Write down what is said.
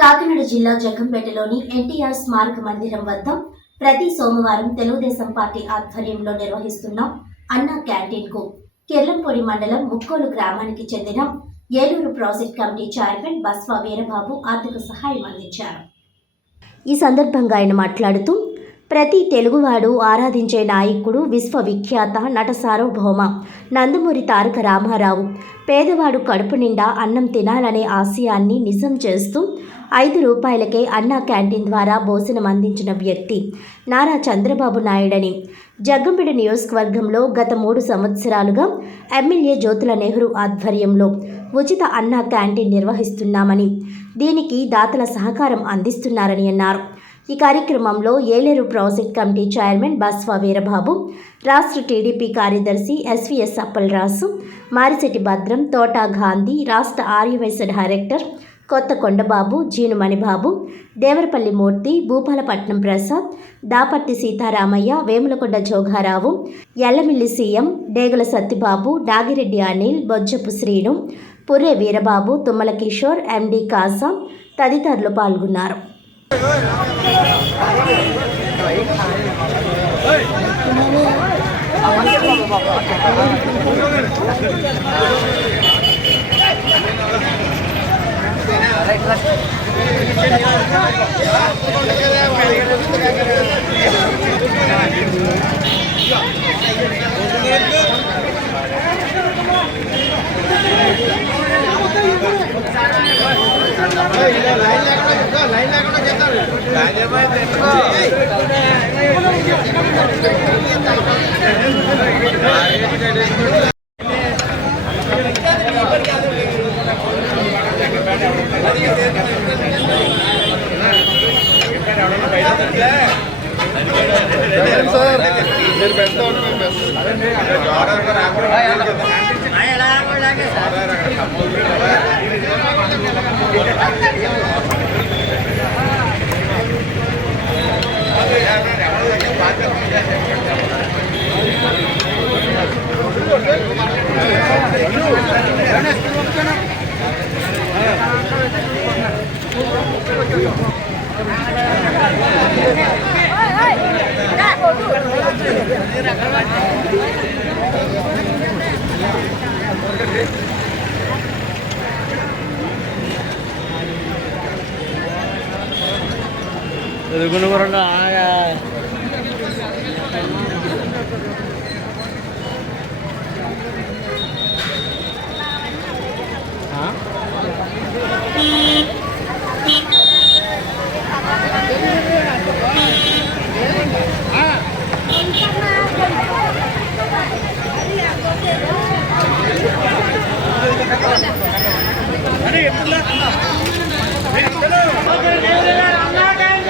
కాకినాడ జిల్లా జగంపేటలోని ఎన్టీఆర్ స్మారక మందిరం వద్ద ప్రతి సోమవారం తెలుగుదేశం పార్టీ ఆధ్వర్యంలో నిర్వహిస్తున్న అన్న క్యాంటీన్ కు కిర్లంపూడి మండలం ముక్కోలు గ్రామానికి చెందిన Eluru project committee chairman Baswa Veerababu ఆర్థిక సహాయం అందించారు ఈ సందర్భంగా ఆయన మాట్లాడుతూ ప్రతి తెలుగువాడు ఆరాధించే నాయకుడు విశ్వవిఖ్యాత నట సార్వభౌమ నందమూరి తారక రామారావు పేదవాడు కడుపు నిండా అన్నం తినాలనే ఆశయాన్ని నిజం చేస్తూ ఐదు రూపాయలకే అన్నా క్యాంటీన్ ద్వారా భోజనం అందించిన వ్యక్తి నారా చంద్రబాబు నాయుడని జగ్గంపేట నియోజకవర్గంలో గత మూడు సంవత్సరాలుగా ఎమ్మెల్యే జ్యోతుల నెహ్రూ ఆధ్వర్యంలో ఉచిత అన్నా క్యాంటీన్ నిర్వహిస్తున్నామని దీనికి దాతల సహకారం అందిస్తున్నారని అన్నారు ఈ కార్యక్రమంలో Yeleru project committee chairman Baswa Veerababu రాష్ట్ర టీడీపీ కార్యదర్శి ఎస్విఎస్ అప్పలరాసు మారిశెట్టి భద్రం తోటా గాంధీ రాష్ట్ర Aryavysya director Kotha Kondababu Jeenumanibabu Devarapalli Murthy Bhupalapatnam Prasad Daparthi Sitaramayya Vemulakonda Jogarao Yellamilli CM Degala Sattibabu Nagireddy Anil Bojjapu Srinu Pure Veerababu Tummala Kishore MD Kasa తదితరులు పాల్గొన్నారు లైన్ లేకుండా లైన్ లేకుండా ஆயிரம் இது குணகுரண்டா ஆயா అరే ఎప్పుడు